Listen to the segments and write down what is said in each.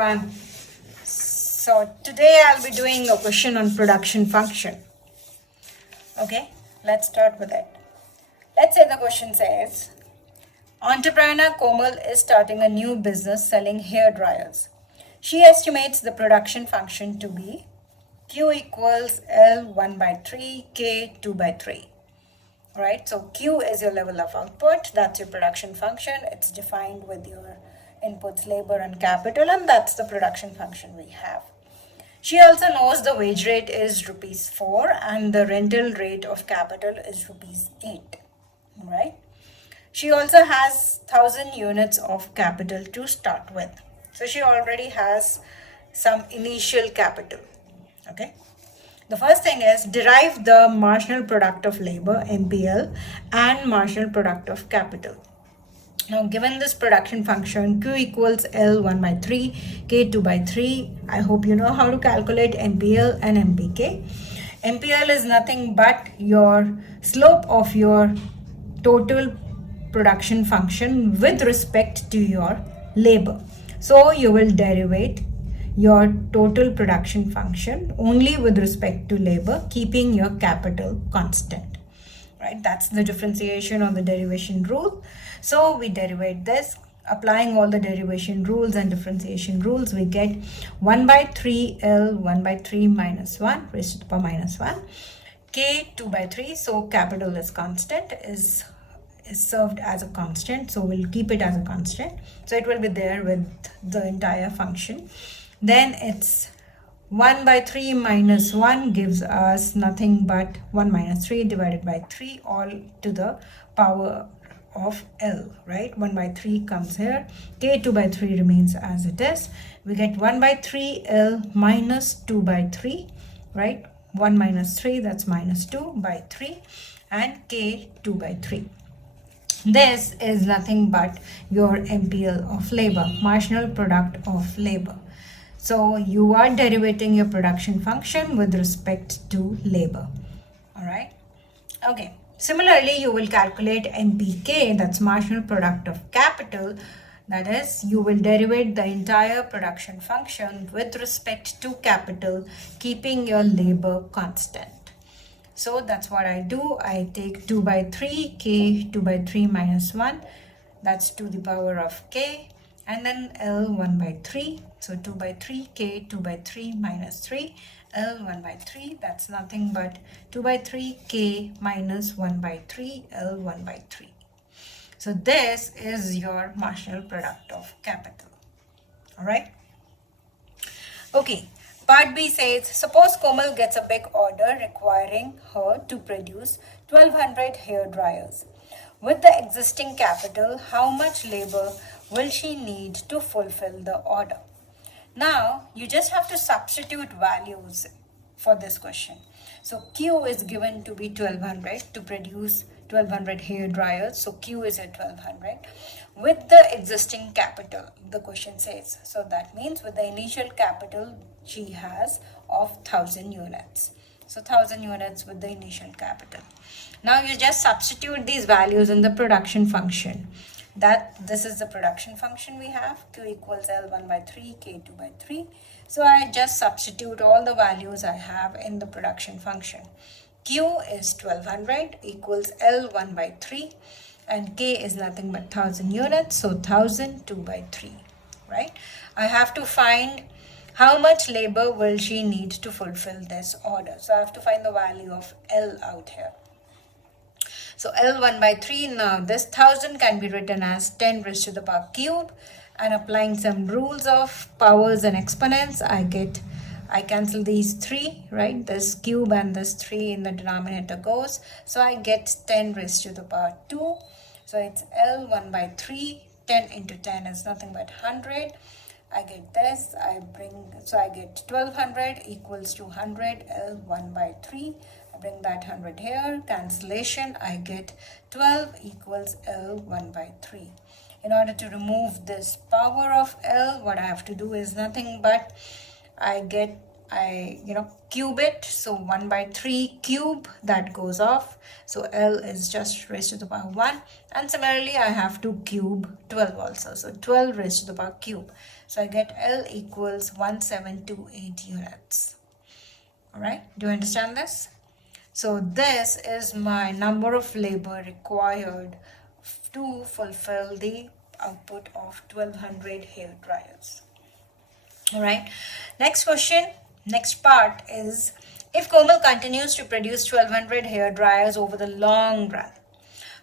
everyone. So today I'll be doing a question on production function. Okay, let's start with it. Let's say the question says, entrepreneur Komal is starting a new business selling hair dryers. She estimates the production function to be Q equals L 1 by 3, K 2 by 3. Right, so Q is your level of output, that's your production function. It's defined with your inputs, labor and capital, and that's the production function we have. She also knows the wage rate is rupees 4 and the rental rate of capital is rupees 8. Right, she also has 1000 units of capital to start with, so she already has some initial capital. Okay, the first thing is derive the marginal product of labor, MPL, and marginal product of capital. Now, given this production function, Q equals L 1 by 3, K 2 by 3. I hope you know how to calculate MPL and MPK. MPL is nothing but your slope of your total production function with respect to your labor. So you will derivate your total production function only with respect to labor, keeping your capital constant. Right, that's the differentiation or the derivation rule. So we derivate this, applying all the derivation rules and differentiation rules, we get 1 by 3 L 1 by 3 minus 1 raised to the power minus 1, K 2 by 3, so capital is constant, is served as a constant, so we'll keep it as a constant, so it will be there with the entire function. Then it's 1 by 3 minus 1 gives us nothing but 1 minus 3 divided by 3 all to the power of L, right? 1 by 3 comes here, K 2 by 3 remains as it is. We get 1 by 3 L minus 2 by 3, right? 1 minus 3, that's minus 2 by 3, and K 2 by 3. This is nothing but your MPL of labor, marginal product of labor. So you are derivating your production function with respect to labor. All right. Okay. Similarly, you will calculate MPK, that's marginal product of capital. That is, you will derivate the entire production function with respect to capital, keeping your labor constant. So that's what I do. I take 2 by 3, K 2 by 3 minus 1. That's to the power of K. And then L 1 by 3. So 2 by 3, K 2 by 3 minus 3. L 1 by 3. That's nothing but 2 by 3, K minus 1 by 3. L 1 by 3. So this is your marginal product of capital. Alright. Okay. Part B says, suppose Komal gets a big order requiring her to produce 1200 hair dryers. With the existing capital, how much labor will she need to fulfill the order? Now, you just have to substitute values for this question. So, Q is given to be 1200 to produce 1200 hair dryers. So, Q is at 1200 with the existing capital, the question says. So, that means with the initial capital she has of 1000 units. So 1000 units with the initial capital. Now you just substitute these values in the production function. This is the production function we have. Q equals L 1 by 3, K 2 by 3. So I just substitute all the values I have in the production function. Q is 1200 equals L 1 by 3 and K is nothing but 1000 units. So 1000 2 by 3, right? I have to find how much labor will she need to fulfill this order. So I have to find the value of L out here. So L 1 by 3, now this 1000 can be written as 10 raised to the power cube, and applying some rules of powers and exponents, I cancel these 3, right? This cube and this 3 in the denominator goes. So I get 10 raised to the power 2. So it's L 1 by 3, 10 into 10 is nothing but 100. I get this, I get 1200 equals to 100, L 1 by 3. I bring that 100 here, cancellation, I get 12 equals L 1 by 3. In order to remove this power of L, what I have to do is nothing but cube it. So 1 by 3 cube, that goes off. So L is just raised to the power 1. And similarly, I have to cube 12 also. So 12 raised to the power cube. So I get L equals 1728 units. All right, do you understand this? So this is my number of labor required to fulfill the output of 1200 hair dryers. All right, next question, next part is, if Komal continues to produce 1200 hair dryers over the long run,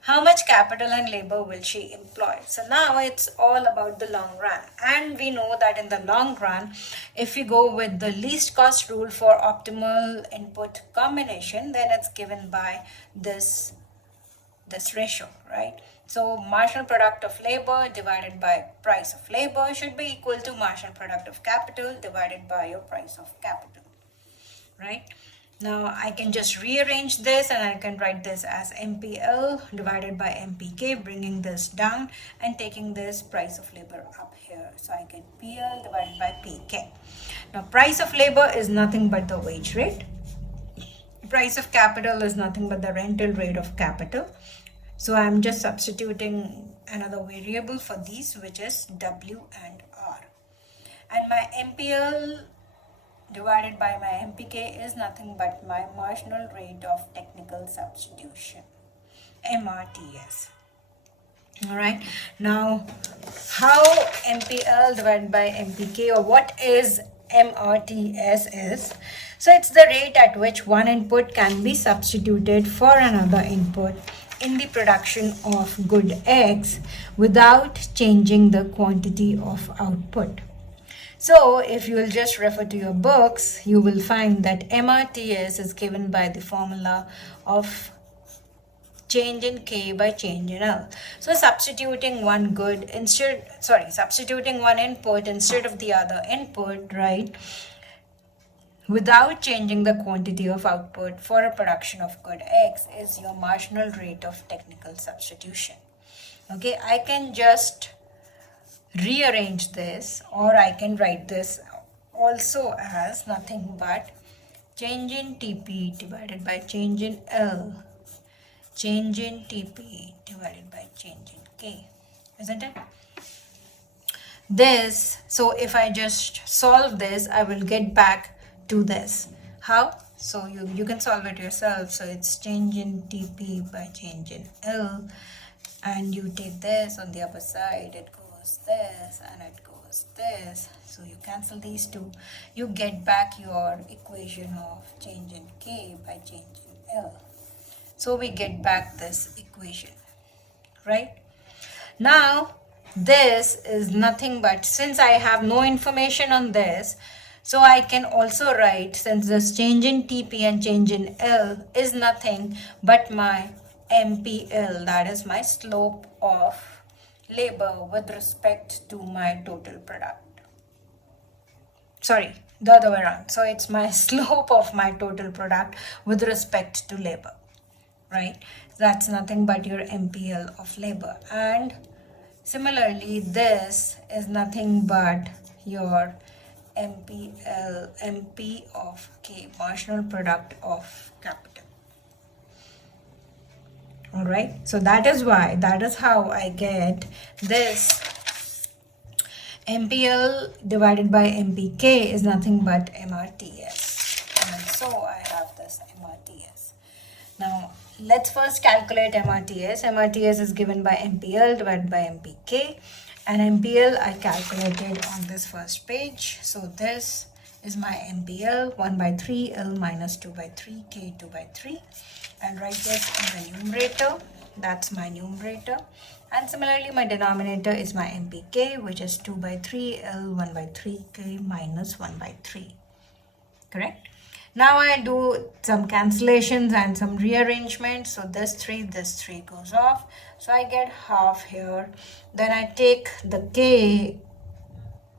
how much capital and labor will she employ? So now it's all about the long run. And we know that in the long run, if we go with the least cost rule for optimal input combination, then it's given by this ratio, right? So marginal product of labor divided by price of labor should be equal to marginal product of capital divided by your price of capital, right? Now I can just rearrange this and I can write this as MPL divided by MPK, bringing this down and taking this price of labor up here. So I get PL divided by PK. Now price of labor is nothing but the wage rate. Price of capital is nothing but the rental rate of capital. So I'm just substituting another variable for these, which is W and R. And my MPL divided by my MPK is nothing but my marginal rate of technical substitution, MRTS. All right, now how MPL divided by MPK, or what is MRTS is, so it's the rate at which one input can be substituted for another input in the production of good X without changing the quantity of output. So if you will just refer to your books, you will find that MRTS is given by the formula of change in K by change in L. So substituting one input instead of the other input, right, without changing the quantity of output for a production of good X is your marginal rate of technical substitution. Okay, I can just rearrange this, or I can write this also as nothing but change in TP divided by change in L, change in TP divided by change in K, isn't it? This, so if I just solve this, I will get back to this. How? So you can solve it yourself. So it's change in TP by change in L, and you take this on the upper side, it goes this and it goes this, so you cancel these two, you get back your equation of change in K by change in L. So we get back this equation, right? Now this is nothing but, since I have no information on this, so I can also write, since this change in TP and change in L is nothing but my MPL, that is my slope of labor with respect to my total product. Sorry, the other way around. So it's my slope of my total product with respect to labor, right? That's nothing but your MPL of labor. And similarly, this is nothing but your MPL, MP of K, marginal product of capital. All right, so that is how I get this MPL divided by MPK is nothing but MRTS. And so I have this MRTS. Now, let's first calculate MRTS. MRTS is given by MPL divided by MPK. And MPL I calculated on this first page. So this is my MPL, 1 by 3, L minus 2 by 3, K 2 by 3. I'll write this in the numerator. That's my numerator. And similarly, my denominator is my MPK, which is 2 by 3, L 1 by 3, K minus 1 by 3. Correct? Now I do some cancellations and some rearrangements. So this 3 goes off. So I get half here. Then I take the K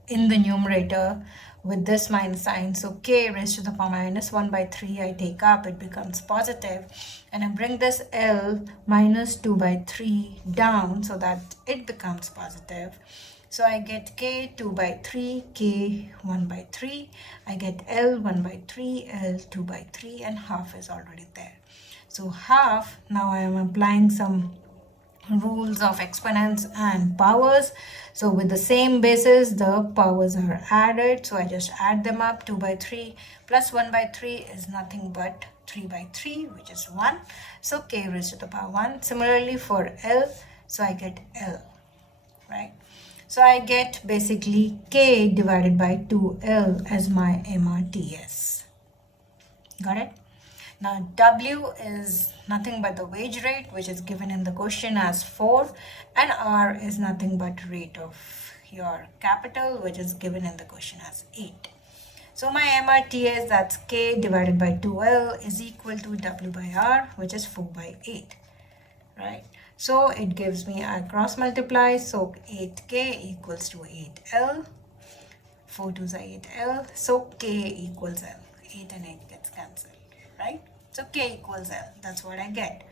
in the numerator with this minus sign. So K raised to the power minus 1 by 3 I take up, it becomes positive. And I bring this L minus 2 by 3 down so that it becomes positive. So I get K 2 by 3, K 1 by 3. I get L 1 by 3, L 2 by 3, and half is already there. So half, now I am applying some rules of exponents and powers. So with the same basis, the powers are added. So I just add them up. 2 by 3 plus 1 by 3 is nothing but 3 by 3, which is 1. So k raised to the power 1. Similarly for L, so I get L, right? So I get basically k divided by 2L as my MRTS. Got it? Now W is nothing but the wage rate, which is given in the question as 4, and R is nothing but rate of your capital, which is given in the question as 8. So my MRTS, that's K divided by 2L, is equal to W by R, which is 4 by 8, right? So it gives me, I cross multiply, so 8K equals to 8L, 4 2s are 8L, so K equals L, 8 and 8 gets cancelled, right? So K equals L, that's what I get.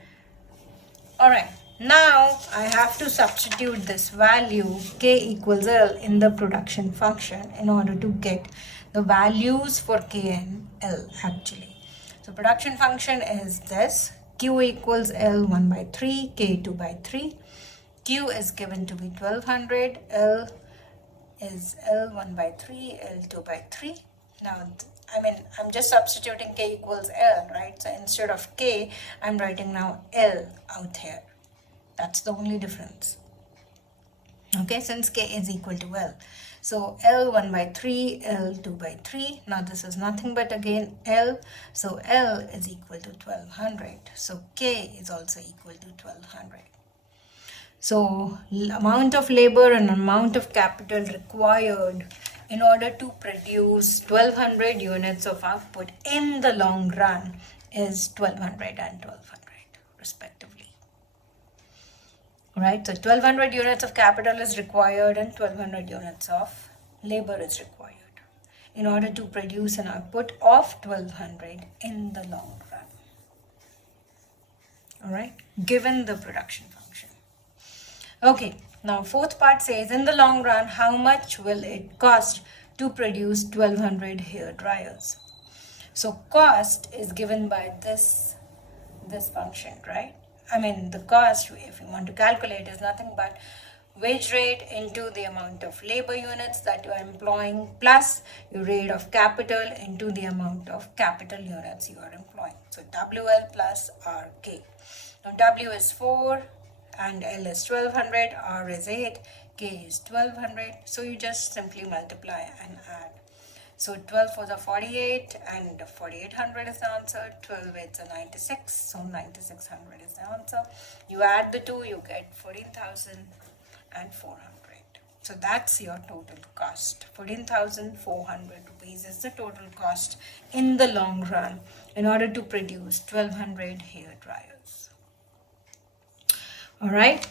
Alright, now I have to substitute this value K equals L in the production function in order to get the values for K and L actually. So production function is this, Q equals L 1 by 3, K 2 by 3. Q is given to be 1200, L is L 1 by 3, L 2 by 3. Now, I'm just substituting K equals L, right? So instead of K, I'm writing now L out here. That's the only difference. Okay, since K is equal to L. So L 1 by 3, L 2 by 3. Now this is nothing but again L. So L is equal to 1200. So K is also equal to 1200. So amount of labor and amount of capital required in order to produce 1200 units of output in the long run is 1200 and 1200 respectively. Alright, so 1200 units of capital is required and 1200 units of labor is required in order to produce an output of 1200 in the long run. Alright, given the production function. Okay, now fourth part says, in the long run, how much will it cost to produce 1200 hair dryers? So cost is given by this function, right? The cost, if you want to calculate, is nothing but wage rate into the amount of labor units that you are employing plus your rate of capital into the amount of capital units you are employing. So WL plus RK. Now W is 4 and L is 1200, R is 8, K is 1200. So you just simply multiply and add. So 12 4s are 48 and 4800 is the answer. 12 8s are 96. So 9600 is the answer. You add the two, you get 14,400. So that's your total cost. 14,400 rupees is the total cost in the long run in order to produce 1200 hair dryers. Alright.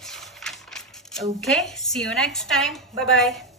Okay. See you next time. Bye-bye.